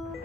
Welcome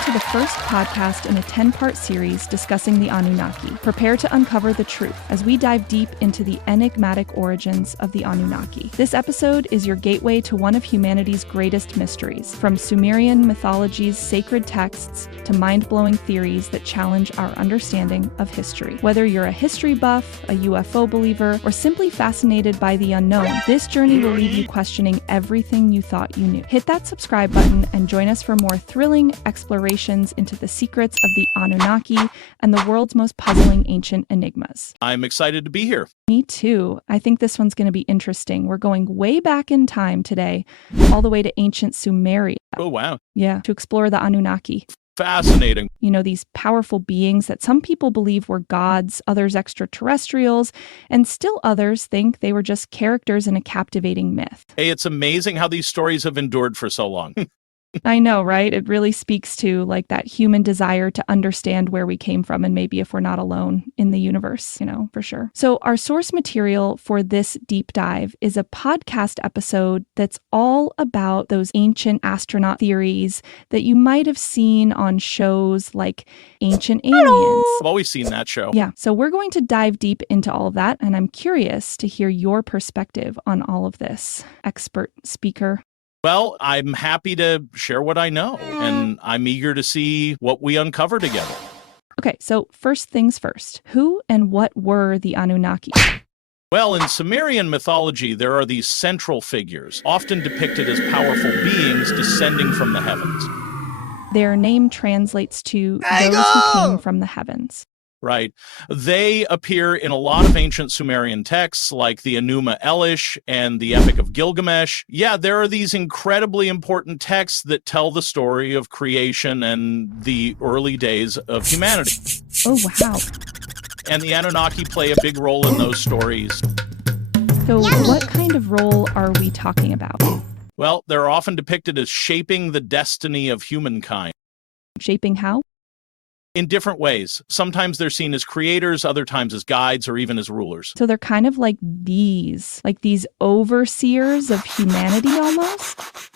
to the first podcast in a 10-part series discussing the Anunnaki. Prepare to uncover the truth as we dive deep into the enigmatic origins of the Anunnaki. This episode is your gateway to one of humanity's greatest mysteries, from Sumerian mythology's sacred texts to mind-blowing theories that challenge our understanding of history. Whether you're a history buff, a UFO believer, or simply fascinated by the unknown, this journey will leave you questioning everything you thought you knew. Hit that subscribe button and join us for more thrilling explorations into the secrets of the Anunnaki and the world's most puzzling ancient enigmas. I'm excited to be here. Me too. I think this one's going to be interesting. We're going way back in time today, all the way to ancient Sumeria. Oh, wow. Yeah, to explore the Anunnaki. Fascinating. You know, these powerful beings that some people believe were gods, others extraterrestrials, and still others think they were just characters in a captivating myth. Hey, it's amazing how these stories have endured for so long. I know, right? It really speaks to like that human desire to understand where we came from and maybe if we're not alone in the universe, for sure. So our source material for this deep dive is a podcast episode that's all about those ancient astronaut theories that you might have seen on shows like Ancient Aliens. I've always seen that show. Yeah, so we're going to dive deep into all of that, and I'm curious to hear your perspective on all of this, expert speaker. Well, I'm happy to share what I know, and I'm eager to see what we uncover together. Okay, so first things first. Who and what were the Anunnaki? Well, in Sumerian mythology, there are these central figures, often depicted as powerful beings descending from the heavens. Their name translates to those who came from the heavens. Right. They appear in a lot of ancient Sumerian texts like the Enuma Elish and the Epic of Gilgamesh. Yeah, there are these incredibly important texts that tell the story of creation and the early days of humanity. Oh, wow. And the Anunnaki play a big role in those stories. So what kind of role are we talking about? Well, they're often depicted as shaping the destiny of humankind. Shaping how? In different ways. Sometimes they're seen as creators, other times as guides, or even as rulers. So they're kind of like these overseers of humanity almost?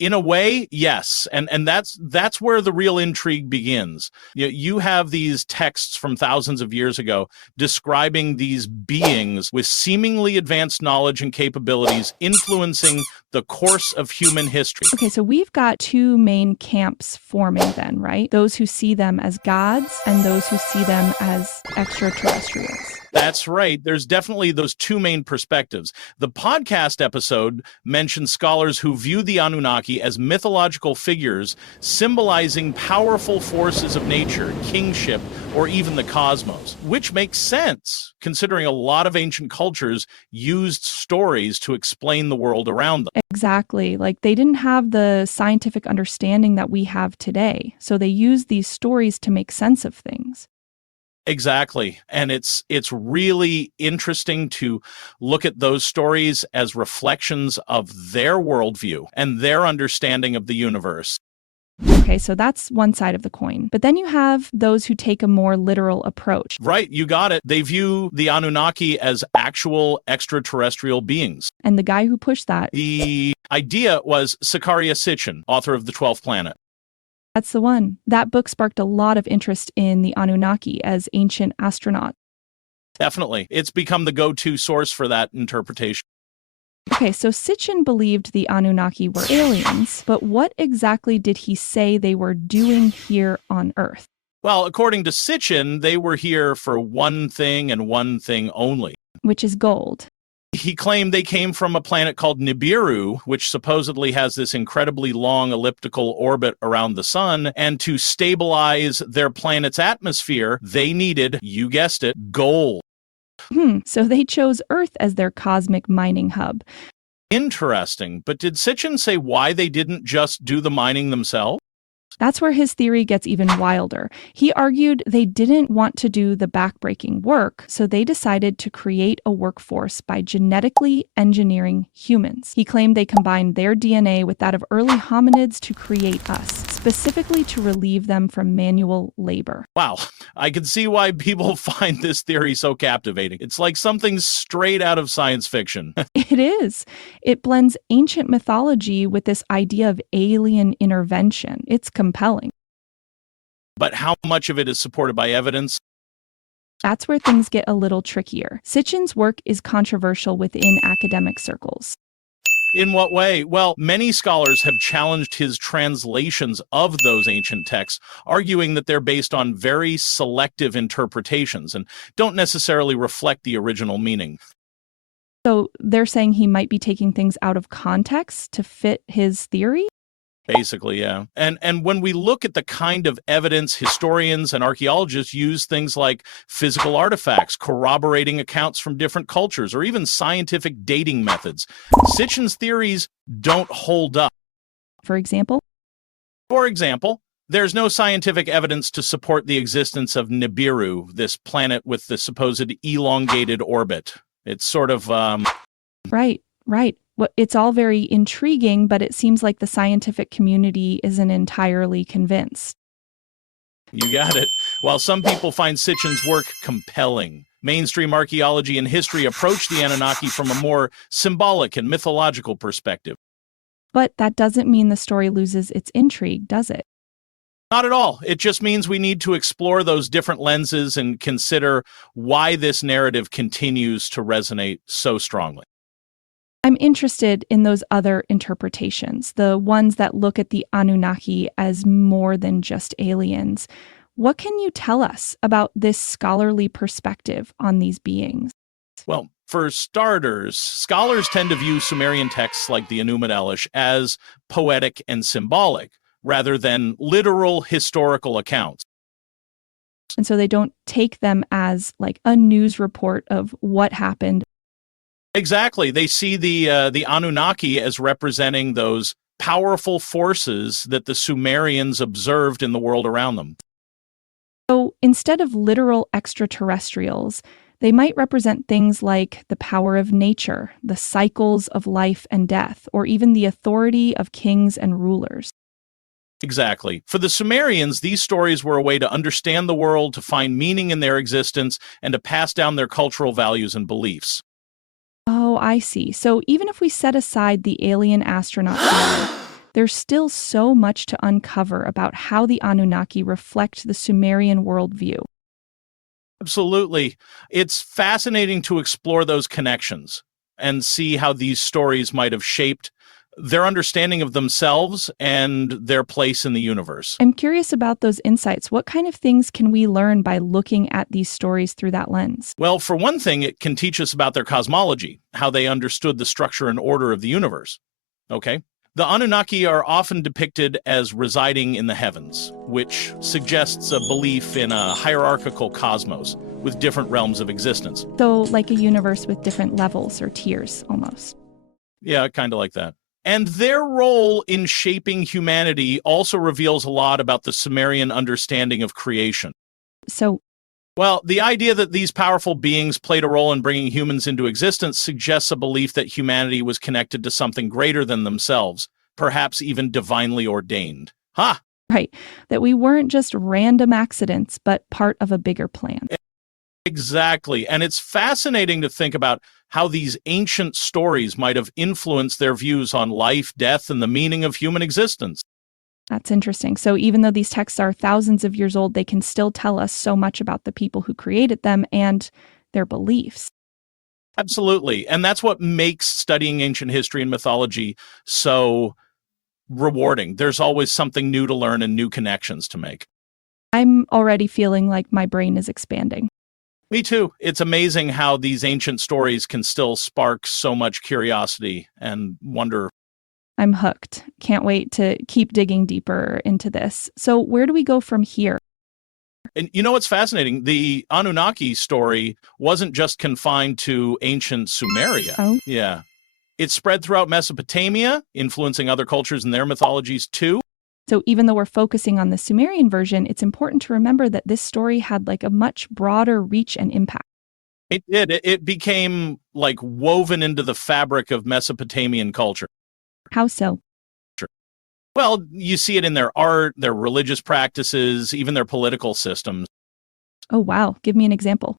In a way, yes. And that's where the real intrigue begins. You have these texts from thousands of years ago describing these beings with seemingly advanced knowledge and capabilities influencing the course of human history. Okay, so we've got two main camps forming then, right? Those who see them as gods and those who see them as extraterrestrials. That's right. There's definitely those two main perspectives. The podcast episode mentions scholars who view the Anunnaki as mythological figures symbolizing powerful forces of nature, kingship, or even the cosmos, which makes sense considering a lot of ancient cultures used stories to explain the world around them. Exactly. Like they didn't have the scientific understanding that we have today. So they used these stories to make sense of things. Exactly. And it's really interesting to look at those stories as reflections of their worldview and their understanding of the universe. Okay, so that's one side of the coin. But then you have those who take a more literal approach. Right, you got it. They view the Anunnaki as actual extraterrestrial beings. And the guy who pushed that. The idea was Zecharia Sitchin, author of The 12th Planet. That's the one. That book sparked a lot of interest in the Anunnaki as ancient astronauts. Definitely. It's become the go-to source for that interpretation. Okay, so Sitchin believed the Anunnaki were aliens, but what exactly did he say they were doing here on Earth? Well, according to Sitchin, they were here for one thing and one thing only. Which is gold. He claimed they came from a planet called Nibiru, which supposedly has this incredibly long elliptical orbit around the sun, and to stabilize their planet's atmosphere, they needed, you guessed it, gold. So they chose Earth as their cosmic mining hub. Interesting, but did Sitchin say why they didn't just do the mining themselves? That's where his theory gets even wilder. He argued they didn't want to do the backbreaking work, so they decided to create a workforce by genetically engineering humans. He claimed they combined their DNA with that of early hominids to create us, specifically to relieve them from manual labor. Wow, I can see why people find this theory so captivating. It's like something straight out of science fiction. It is. It blends ancient mythology with this idea of alien intervention. It's compelling. But how much of it is supported by evidence? That's where things get a little trickier. Sitchin's work is controversial within academic circles. In what way? Well, many scholars have challenged his translations of those ancient texts, arguing that they're based on very selective interpretations and don't necessarily reflect the original meaning. So they're saying he might be taking things out of context to fit his theory? Basically, yeah. And when we look at the kind of evidence historians and archaeologists use, things like physical artifacts, corroborating accounts from different cultures, or even scientific dating methods, Sitchin's theories don't hold up. For example? For example, there's no scientific evidence to support the existence of Nibiru, this planet with the supposed elongated orbit. It's sort of, Right. Well, it's all very intriguing, but it seems like the scientific community isn't entirely convinced. You got it. While some people find Sitchin's work compelling, mainstream archaeology and history approach the Anunnaki from a more symbolic and mythological perspective. But that doesn't mean the story loses its intrigue, does it? Not at all. It just means we need to explore those different lenses and consider why this narrative continues to resonate so strongly. I'm interested in those other interpretations, the ones that look at the Anunnaki as more than just aliens. What can you tell us about this scholarly perspective on these beings? Well, for starters, scholars tend to view Sumerian texts like the Enuma Elish as poetic and symbolic, rather than literal historical accounts. And so they don't take them as like a news report of what happened. Exactly. They see the Anunnaki as representing those powerful forces that the Sumerians observed in the world around them. So instead of literal extraterrestrials, they might represent things like the power of nature, the cycles of life and death, or even the authority of kings and rulers. Exactly. For the Sumerians, these stories were a way to understand the world, to find meaning in their existence, and to pass down their cultural values and beliefs. Oh, I see. So even if we set aside the alien astronaut theory, there's still so much to uncover about how the Anunnaki reflect the Sumerian worldview. Absolutely. It's fascinating to explore those connections and see how these stories might have shaped their understanding of themselves and their place in the universe. I'm curious about those insights. What kind of things can we learn by looking at these stories through that lens? Well, for one thing, it can teach us about their cosmology, how they understood the structure and order of the universe. Okay? The Anunnaki are often depicted as residing in the heavens, which suggests a belief in a hierarchical cosmos with different realms of existence. So, like a universe with different levels or tiers, almost. Yeah, kind of like that. And their role in shaping humanity also reveals a lot about the Sumerian understanding of creation. So, Well, the idea that these powerful beings played a role in bringing humans into existence suggests a belief that humanity was connected to something greater than themselves, perhaps even divinely ordained. Ha! right, that we weren't just random accidents, but part of a bigger plan. Exactly. And it's fascinating to think about how these ancient stories might have influenced their views on life, death, and the meaning of human existence. That's interesting. So, even though these texts are thousands of years old, they can still tell us so much about the people who created them and their beliefs. Absolutely. And that's what makes studying ancient history and mythology so rewarding. There's always something new to learn and new connections to make. I'm already feeling like my brain is expanding. Me too. It's amazing how these ancient stories can still spark so much curiosity and wonder. I'm hooked. Can't wait to keep digging deeper into this. So, where do we go from here? And you know what's fascinating? The Anunnaki story wasn't just confined to ancient Sumeria. Oh, Yeah. It spread throughout Mesopotamia, influencing other cultures and their mythologies too. So even though we're focusing on the Sumerian version, it's important to remember that this story had like a much broader reach and impact. It did. It became like woven into the fabric of Mesopotamian culture. How so? Well, you see it in their art, their religious practices, even their political systems. Oh, wow. Give me an example.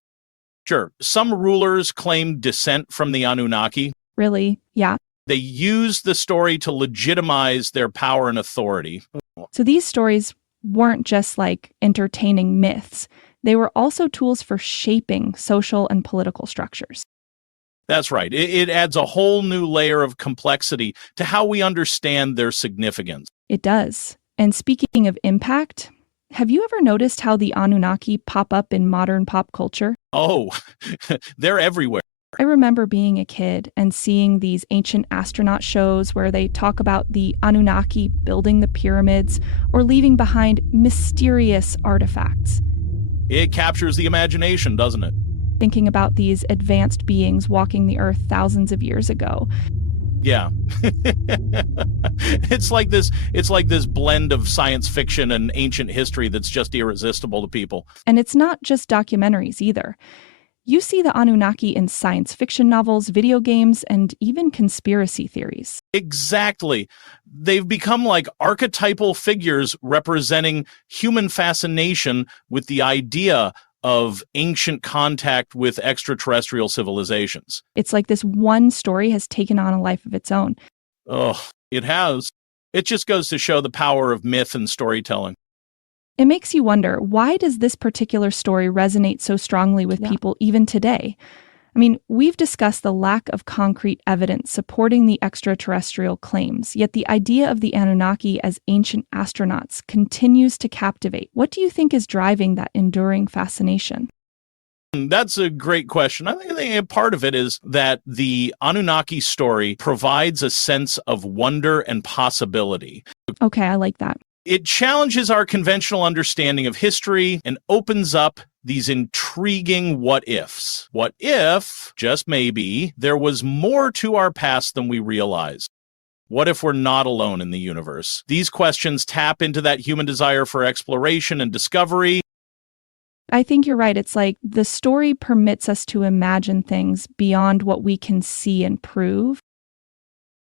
Sure, some rulers claimed descent from the Anunnaki. Really? Yeah. They used the story to legitimize their power and authority. So these stories weren't just like entertaining myths. They were also tools for shaping social and political structures. That's right. It adds a whole new layer of complexity to how we understand their significance. It does. And speaking of impact, have you ever noticed how the Anunnaki pop up in modern pop culture? Oh, they're everywhere. I remember being a kid and seeing these ancient astronaut shows where they talk about the Anunnaki building the pyramids or leaving behind mysterious artifacts. It captures the imagination, doesn't it? Thinking about these advanced beings walking the earth thousands of years ago. Yeah. It's like this blend of science fiction and ancient history that's just irresistible to people. And it's not just documentaries either. You see the Anunnaki in science fiction novels, video games, and even conspiracy theories. Exactly. They've become like archetypal figures representing human fascination with the idea of ancient contact with extraterrestrial civilizations. It's like this one story has taken on a life of its own. Oh, it has. It just goes to show the power of myth and storytelling. It makes you wonder, why does this particular story resonate so strongly with people even today? I mean, we've discussed the lack of concrete evidence supporting the extraterrestrial claims, yet the idea of the Anunnaki as ancient astronauts continues to captivate. What do you think is driving that enduring fascination? That's a great question. I think part of it is that the Anunnaki story provides a sense of wonder and possibility. Okay, I like that. It challenges our conventional understanding of history and opens up these intriguing what ifs. What if, just maybe, there was more to our past than we realize? What if we're not alone in the universe? These questions tap into that human desire for exploration and discovery. I think you're right. It's like the story permits us to imagine things beyond what we can see and prove.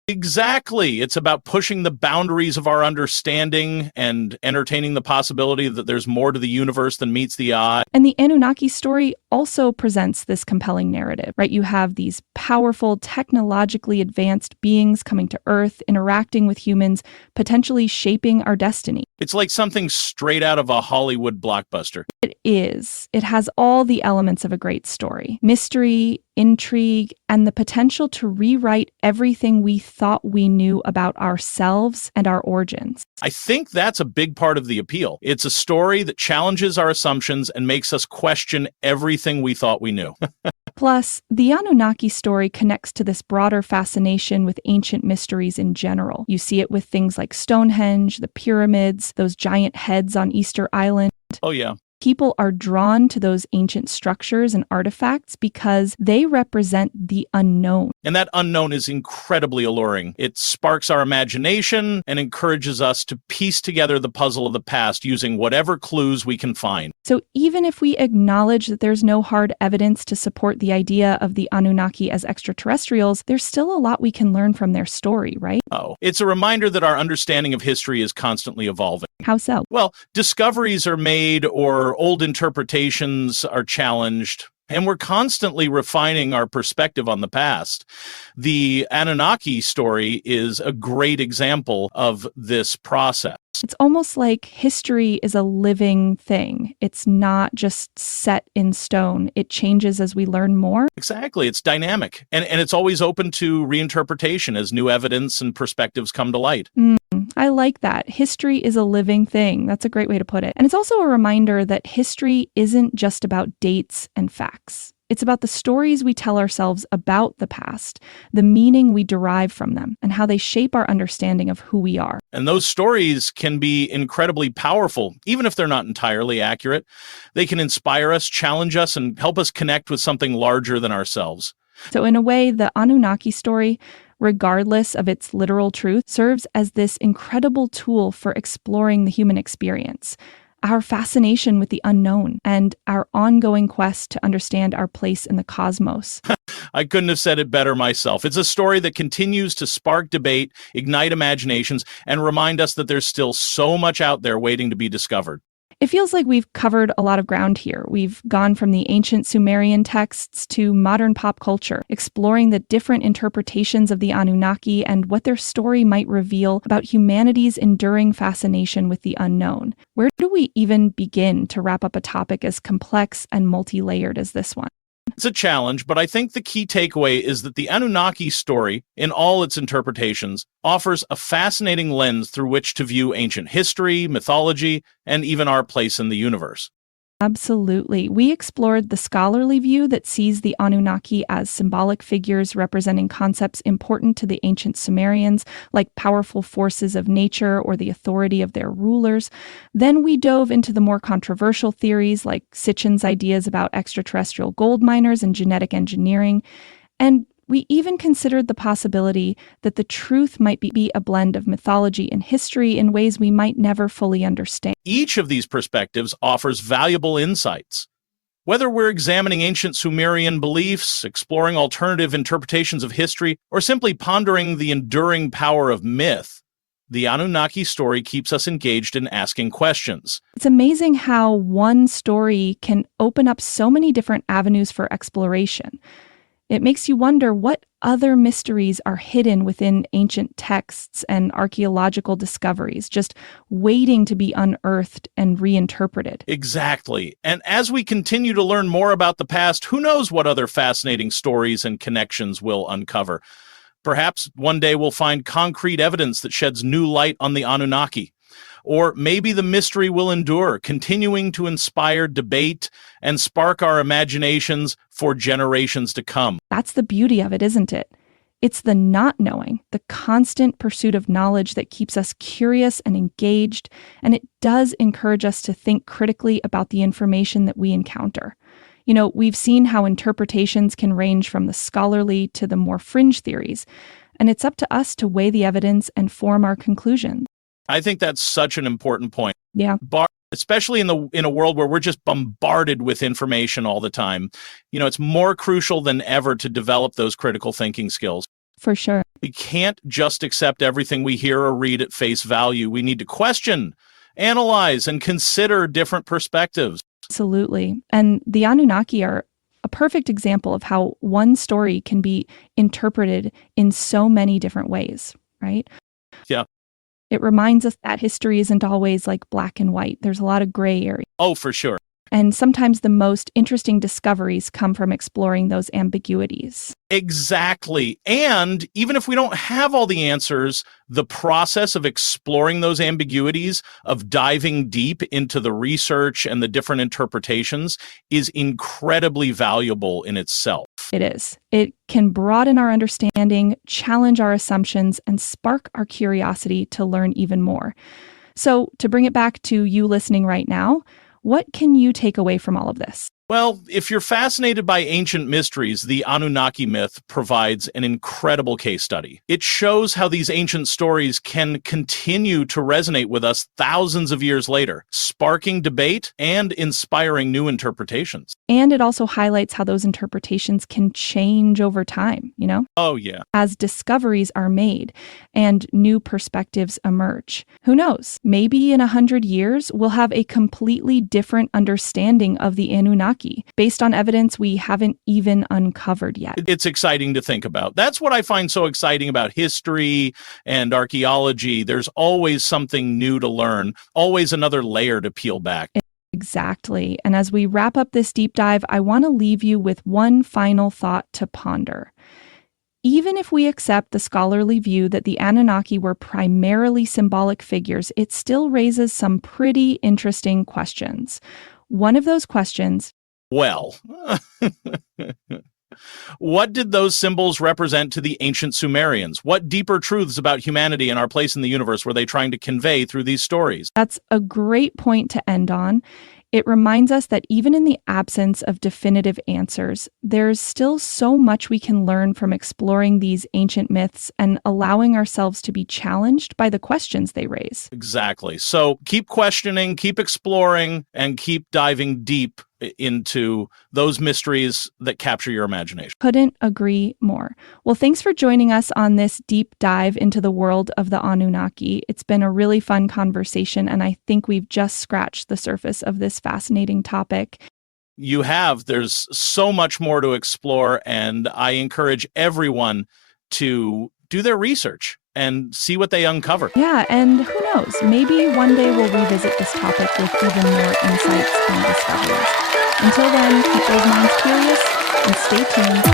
Exactly. It's about pushing the boundaries of our understanding and entertaining the possibility that there's more to the universe than meets the eye. And the Anunnaki story also presents this compelling narrative, right? You have these powerful, technologically advanced beings coming to Earth, interacting with humans, potentially shaping our destiny. It's like something straight out of a Hollywood blockbuster. It is. It has all the elements of a great story: mystery, intrigue, and the potential to rewrite everything we thought we knew about ourselves and our origins. I think that's a big part of the appeal. It's a story that challenges our assumptions and makes us question everything we thought we knew. Plus, the Anunnaki story connects to this broader fascination with ancient mysteries in general. You see it with things like Stonehenge, the pyramids, those giant heads on Easter Island. Oh, yeah. People are drawn to those ancient structures and artifacts because they represent the unknown. And that unknown is incredibly alluring. It sparks our imagination and encourages us to piece together the puzzle of the past using whatever clues we can find. So even if we acknowledge that there's no hard evidence to support the idea of the Anunnaki as extraterrestrials, there's still a lot we can learn from their story, right? Oh, it's a reminder that our understanding of history is constantly evolving. How so? Well, discoveries are made or old interpretations are challenged, and we're constantly refining our perspective on the past. The Anunnaki story is a great example of this process. It's almost like history is a living thing. It's not just set in stone. It changes as we learn more. Exactly. It's dynamic, and it's always open to reinterpretation as new evidence and perspectives come to light. I like that. History is a living thing. That's a great way to put it. And it's also a reminder that history isn't just about dates and facts. It's about the stories we tell ourselves about the past, the meaning we derive from them, and how they shape our understanding of who we are. And those stories can be incredibly powerful, even if they're not entirely accurate. They can inspire us, challenge us, and help us connect with something larger than ourselves. So in a way, the Anunnaki story, regardless of its literal truth, serves as this incredible tool for exploring the human experience, our fascination with the unknown, and our ongoing quest to understand our place in the cosmos. I couldn't have said it better myself. It's a story that continues to spark debate, ignite imaginations, and remind us that there's still so much out there waiting to be discovered. It feels like we've covered a lot of ground here. We've gone from the ancient Sumerian texts to modern pop culture, exploring the different interpretations of the Anunnaki and what their story might reveal about humanity's enduring fascination with the unknown. Where do we even begin to wrap up a topic as complex and multi-layered as this one? It's a challenge, but I think the key takeaway is that the Anunnaki story, in all its interpretations, offers a fascinating lens through which to view ancient history, mythology, and even our place in the universe. Absolutely. We explored the scholarly view that sees the Anunnaki as symbolic figures representing concepts important to the ancient Sumerians, like powerful forces of nature or the authority of their rulers. Then we dove into the more controversial theories like Sitchin's ideas about extraterrestrial gold miners and genetic engineering. And we even considered the possibility that the truth might be a blend of mythology and history in ways we might never fully understand. Each of these perspectives offers valuable insights. Whether we're examining ancient Sumerian beliefs, exploring alternative interpretations of history, or simply pondering the enduring power of myth, the Anunnaki story keeps us engaged in asking questions. It's amazing how one story can open up so many different avenues for exploration. It makes you wonder what other mysteries are hidden within ancient texts and archaeological discoveries, just waiting to be unearthed and reinterpreted. Exactly. And as we continue to learn more about the past, who knows what other fascinating stories and connections we'll uncover. Perhaps one day we'll find concrete evidence that sheds new light on the Anunnaki. Or maybe the mystery will endure, continuing to inspire debate and spark our imaginations for generations to come. That's the beauty of it, isn't it? It's the not knowing, the constant pursuit of knowledge that keeps us curious and engaged, and it does encourage us to think critically about the information that we encounter. You know, we've seen how interpretations can range from the scholarly to the more fringe theories, and it's up to us to weigh the evidence and form our conclusions. I think that's such an important point. Yeah. Especially in a world where we're just bombarded with information all the time. You know, it's more crucial than ever to develop those critical thinking skills. For sure. We can't just accept everything we hear or read at face value. We need to question, analyze, and consider different perspectives. Absolutely. And the Anunnaki are a perfect example of how one story can be interpreted in so many different ways, right? Yeah. It reminds us that history isn't always like black and white. There's a lot of gray area. Oh, for sure. And sometimes the most interesting discoveries come from exploring those ambiguities. Exactly. And even if we don't have all the answers, the process of exploring those ambiguities, of diving deep into the research and the different interpretations is incredibly valuable in itself. It is. It can broaden our understanding, challenge our assumptions, and spark our curiosity to learn even more. So, to bring it back to you listening right now, what can you take away from all of this? Well, if you're fascinated by ancient mysteries, the Anunnaki myth provides an incredible case study. It shows how these ancient stories can continue to resonate with us thousands of years later, sparking debate and inspiring new interpretations. And it also highlights how those interpretations can change over time, you know? Oh, yeah. As discoveries are made and new perspectives emerge. Who knows? Maybe in 100 years, we'll have a completely different understanding of the Anunnaki based on evidence we haven't even uncovered yet. It's exciting to think about. That's what I find so exciting about history and archaeology. There's always something new to learn, always another layer to peel back. Exactly. And as we wrap up this deep dive, I want to leave you with one final thought to ponder. Even if we accept the scholarly view that the Anunnaki were primarily symbolic figures, it still raises some pretty interesting questions. One of those questions, well, what did those symbols represent to the ancient Sumerians? What deeper truths about humanity and our place in the universe were they trying to convey through these stories? That's a great point to end on. It reminds us that even in the absence of definitive answers, there's still so much we can learn from exploring these ancient myths and allowing ourselves to be challenged by the questions they raise. Exactly. So keep questioning, keep exploring, and keep diving deep into those mysteries that capture your imagination. Couldn't agree more. Well, thanks for joining us on this deep dive into the world of the Anunnaki. It's been a really fun conversation, and I think we've just scratched the surface of this fascinating topic. There's so much more to explore, and I encourage everyone to do their research and see what they uncover. Yeah, and who knows, maybe one day we'll revisit this topic with even more insights and discoveries. Until then, keep those minds curious and stay tuned